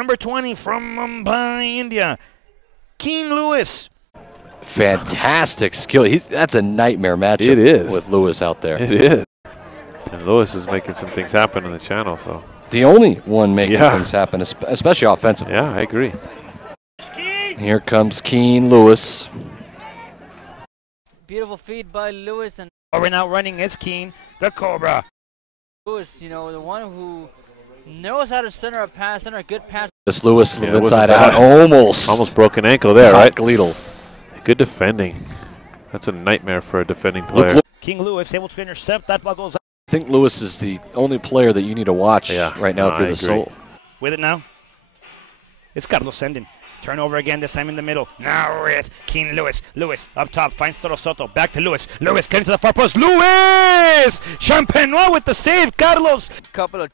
Number 20 from Mumbai, India, Kean Lewis. Fantastic skill. That's a nightmare matchup. It is. With Lewis out there. It is. And Lewis is making some things happen in the channel. So the only one making things happen, especially offensively. Yeah, I agree. Here comes Kean Lewis. Beautiful feed by Lewis. And Over now running is Kean, the Cobra. Lewis, you know, the one who knows how to center a pass, center a good pass. This Lewis inside out, almost broken ankle there, right? Gleedle. Good defending. That's a nightmare for a defending player. King Lewis able to intercept. That ball goes out. I think Lewis is the only player that you need to watch right now if you're the Soul. With it now. It's Carlos sending. Turnover again, this time in the middle. Now with Kean Lewis. Lewis up top, finds Toro Soto. Back to Lewis. Lewis getting to the far post. Lewis! Champenois with the save. Carlos. Couple of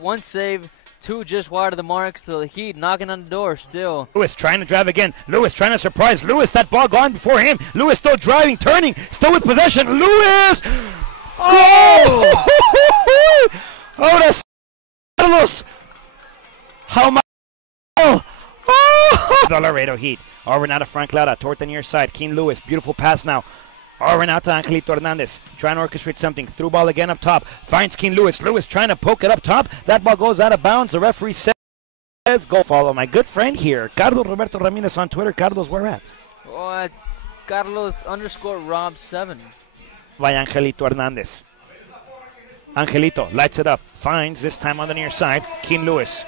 one save, two just wide of the mark. So the Heat knocking on the door still. Lewis trying to drive again. Lewis trying to surprise. Lewis, that ball gone before him. Lewis still driving, turning, still with possession. Lewis! Oh! Oh, that's Carlos! How much? Oh! The Laredo Heat. Over now to Frank Lara, toward the near side. Kean Lewis, beautiful pass now. Over now to Angelito Hernandez, trying to orchestrate something. Through ball again up top. Finds Kean Lewis. Lewis trying to poke it up top. That ball goes out of bounds. The referee says, go follow my good friend here, Carlos Roberto Ramirez on Twitter. Carlos, where at? Oh, it's Carlos_Rob7. By Angelito Hernandez. Angelito lights it up. Finds, this time on the near side, Kean Lewis.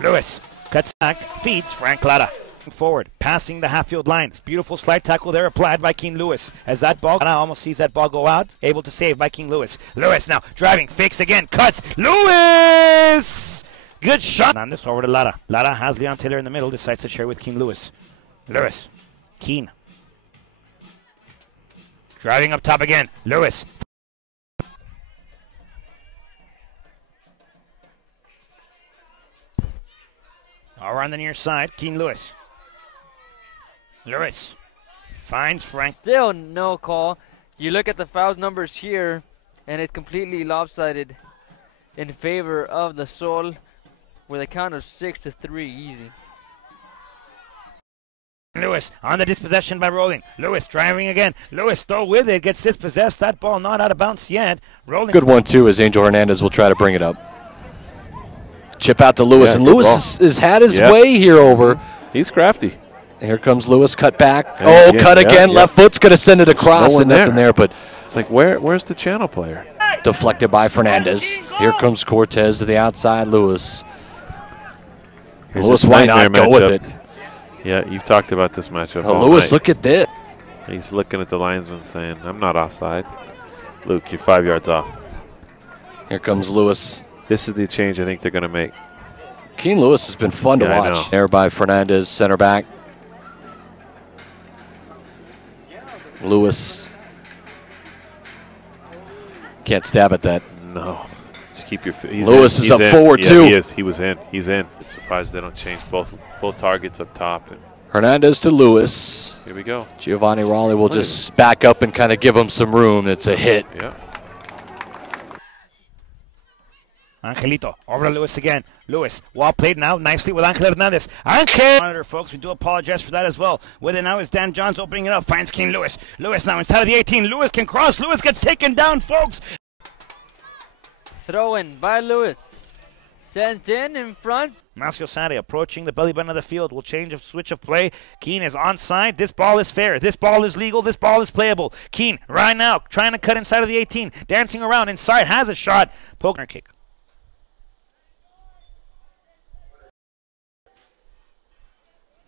Lewis cuts back, feeds Frank Lara. Forward, passing the half-field line. It's beautiful slide tackle there applied by Kean Lewis. As that ball, almost sees that ball go out. Able to save by Kean Lewis. Lewis now driving, fakes again, cuts. Lewis! Good shot. On this over to Lara. Lara has Leon Taylor in the middle, decides to share with Kean Lewis. Lewis, Kean. Driving up top again. Lewis. Over on the near side, Kean Lewis. Lewis finds Frank. Still no call. You look at the foul numbers here, and it's completely lopsided in favor of the Sol with a count of 6-3 easy. Lewis on the dispossession by Rolling. Lewis driving again. Lewis still with it, gets dispossessed. That ball not out of bounds yet. Rolling. Good one too, as Angel Hernandez will try to bring it up. Chip out to Lewis, and Lewis has had his way here over. He's crafty. Here comes Lewis, cut back. And cut again. Left foot's going to send it across, and nothing there. But it's like, where's the channel player? Deflected by Fernandez. Here comes Cortez to the outside. Lewis. Lewis, why not go with it? Yeah, you've talked about this matchup. Lewis, look at this. He's looking at the linesman saying, I'm not offside. Luke, you're 5 yards off. Here comes Lewis. This is the change I think they're going to make. Kean Lewis has been fun to watch. There by Fernandez, center back. Lewis can't stab at that. No. Just keep your feet. Lewis is up forward too. He is. He was in. He's in. It's surprised they don't change both targets up top. And Hernandez to Lewis. Here we go. Giovanni Raleigh will just back up and kind of give him some room. It's a hit. Yeah. Angelito over to Lewis again. Lewis, well played now nicely with Angel Hernandez. Angel! Monitor, folks, we do apologize for that as well. With it now is Dan Johns opening it up. Finds Kean Lewis. Lewis now inside of the 18. Lewis can cross. Lewis gets taken down, folks. Throw in by Lewis. Sent in front. Masio Sade approaching the belly button of the field. Will change of switch of play. Kean is onside. This ball is fair. This ball is legal. This ball is playable. Kean right now trying to cut inside of the 18. Dancing around inside. Has a shot. Poker kick.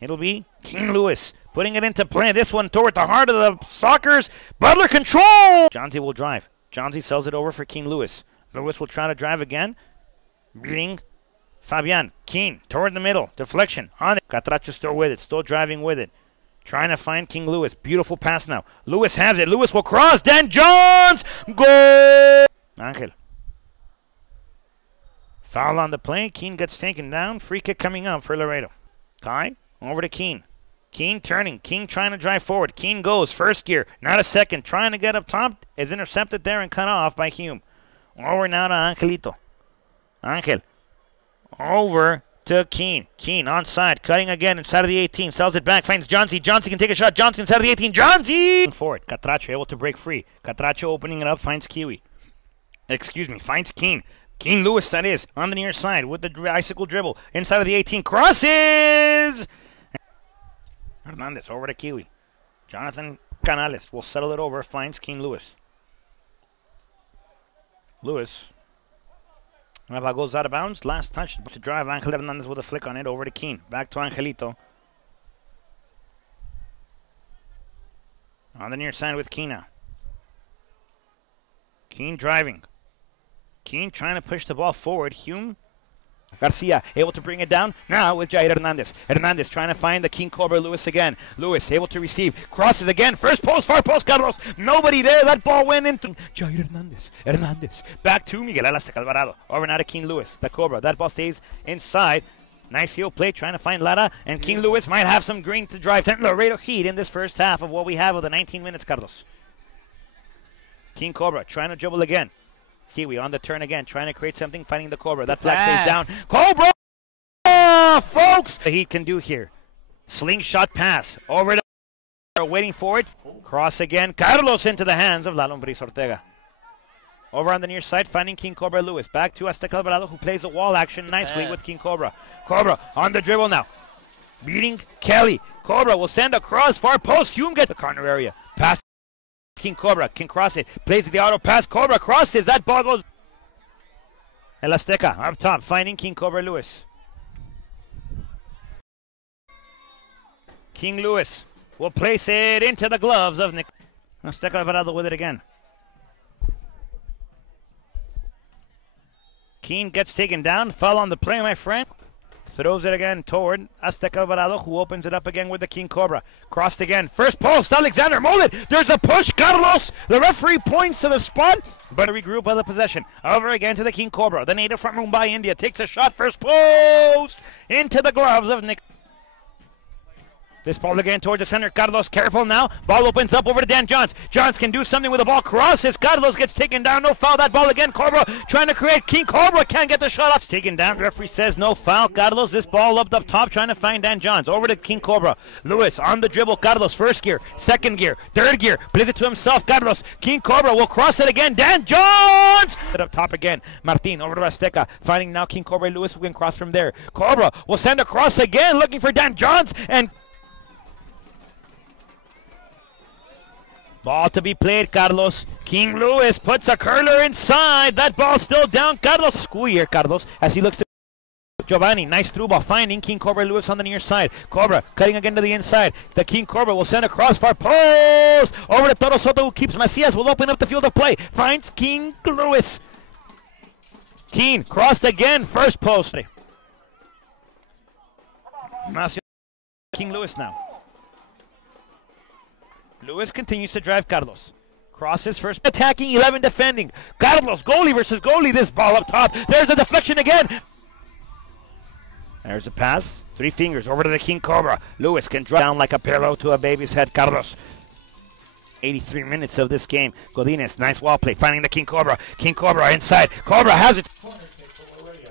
It'll be Kean Lewis putting it into play. This one toward the heart of the Stalkers. Butler control. Johnsy will drive. Johnsy sells it over for Kean Lewis. Lewis will try to drive again. Beating Fabian. Kean toward the middle. Deflection on it. Catracho still with it. Still driving with it. Trying to find King Lewis. Beautiful pass now. Lewis has it. Lewis will cross. Dan Johns. Goal. Angel. Foul on the play. Kean gets taken down. Free kick coming up for Laredo. Kai. Over to Kean. Kean turning. Kean trying to drive forward. Kean goes. First gear. Not a second. Trying to get up top. Is intercepted there and cut off by Hume. Over now to Angelito. Angel. Over to Kean. Kean onside, cutting again inside of the 18. Sells it back, finds Johnsy. Johnsy can take a shot. Johnsy inside of the 18. Johnsy! Forward. Catracho able to break free. Catracho opening it up, finds Kiwi. Finds Kean. Kean Lewis, that is, on the near side with the icicle dribble. Inside of the 18. Crosses! Hernandez over to Kiwi. Jonathan Canales will settle it over, finds Kean Lewis. Lewis. That goes out of bounds. Last touch to drive. Angel Hernandez with a flick on it over to Kean. Back to Angelito. On the near side with Kean now. Kean driving. Kean trying to push the ball forward. Hume. Garcia able to bring it down now with Jair Hernandez. Hernandez trying to find the King Cobra. Lewis again. Lewis able to receive. Crosses again. First post, far post, Carlos. Nobody there. That ball went into Jair Hernandez. Hernandez. Back to Miguel Alvarado. Over now to King Lewis. The Cobra. That ball stays inside. Nice heel play trying to find Lara. And King Lewis might have some green to drive. Laredo Heat in this first half of what we have of the 19 minutes, Carlos. King Cobra trying to dribble again. Kiwi on the turn again, trying to create something, finding the Cobra. That flag stays down. Cobra! Folks! He can do here. Slingshot pass. Over to waiting for it. Cross again. Carlos into the hands of La Lombriz Ortega. Over on the near side, finding King Cobra Lewis. Back to Azteca Alvarado, who plays a wall action nicely with King Cobra. Cobra on the dribble now. Beating Kelly. Cobra will send a cross, far post. Hume gets the corner area. Pass. King Cobra can cross it. Plays the auto pass. Cobra crosses. That ball goes. El Azteca up top, finding King Cobra Lewis. King Lewis will place it into the gloves of Nick. Azteca Alvarado with it again. Kean gets taken down. Foul on the play, my friend. Throws it again toward Azteca Alvarado, who opens it up again with the King Cobra. Crossed again. First post. Alexander molded. There's a push. Carlos. The referee points to the spot, but regroup by the possession. Over again to the King Cobra. The native from Mumbai, India, takes a shot. First post into the gloves of Nick. This ball again towards the center. Carlos careful now. Ball opens up over to Dan Johns. Johns can do something with the ball. Crosses. Carlos gets taken down. No foul. That ball again. Cobra trying to create. King Cobra can't get the shot off. It's taken down. Referee says no foul. Carlos, this ball up top trying to find Dan Johns. Over to King Cobra. Lewis on the dribble. Carlos first gear, second gear, third gear. Plays it to himself. Carlos. King Cobra will cross it again. Dan Johns. Up top again. Martin over to Azteca. Finding now King Cobra Lewis who can cross from there. Cobra will send a cross again. Looking for Dan Johns. And ball to be played, Carlos. King Lewis puts a curler inside. That ball still down. Carlos. School year, Carlos, as he looks to Giovanni. Nice through ball. Finding King Cobra Lewis on the near side. Cobra cutting again to the inside. The King Cobra will send a crossbar post. Over to Toro Soto, who keeps Macias. Will open up the field of play. Finds King Lewis. Kean crossed again. First post. Macias. King Lewis now. Lewis continues to drive Carlos. Crosses first. Attacking, 11 defending. Carlos, goalie versus goalie. This ball up top. There's a deflection again. There's a pass. 3 fingers over to the King Cobra. Lewis can drop down like a pillow to a baby's head. Carlos. 83 minutes of this game. Godinez, nice wall play. Finding the King Cobra. King Cobra inside. Cobra has it.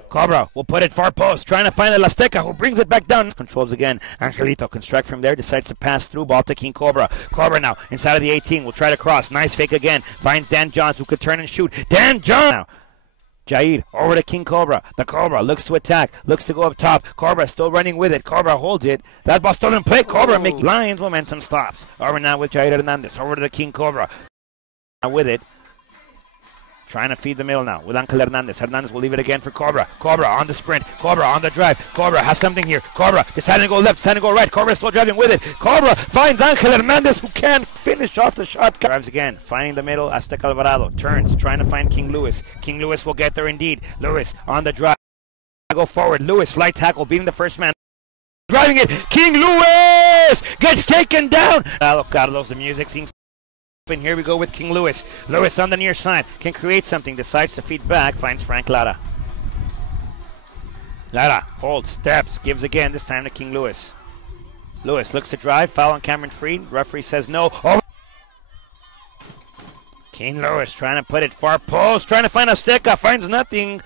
Cobra will put it far post, trying to find El Azteca, who brings it back down. Controls again. Angelito can strike from there, decides to pass through. Ball to King Cobra. Cobra now inside of the 18. Will try to cross. Nice fake again. Finds Dan Johns, who could turn and shoot. Dan Johns! Now, Jair over to King Cobra. The Cobra looks to attack. Looks to go up top. Cobra still running with it. Cobra holds it. That ball stolen play. Cobra makes Lions momentum stops. Over now with Jair Hernandez. Over to the King Cobra. Now with it. Trying to feed the middle now with Angel Hernandez. Hernandez will leave it again for Cobra. Cobra on the sprint. Cobra on the drive. Cobra has something here. Cobra deciding to go left, deciding to go right. Cobra still driving with it. Cobra finds Angel Hernandez, who can't finish off the shot. Drives again, finding the middle. Azteca Alvarado turns, trying to find King Lewis. King Lewis will get there indeed. Lewis on the drive. Go forward. Lewis, light tackle, beating the first man. Driving it. King Lewis gets taken down. Carlos, the music seems. And here we go with King Lewis. Lewis on the near side can create something, decides to feed back, finds Frank Lara. Lara holds, steps, gives again, this time to King Lewis. Lewis looks to drive, foul on Cameron Freed. Referee says no. Oh. King Lewis trying to put it far post, trying to find Azteca, finds nothing.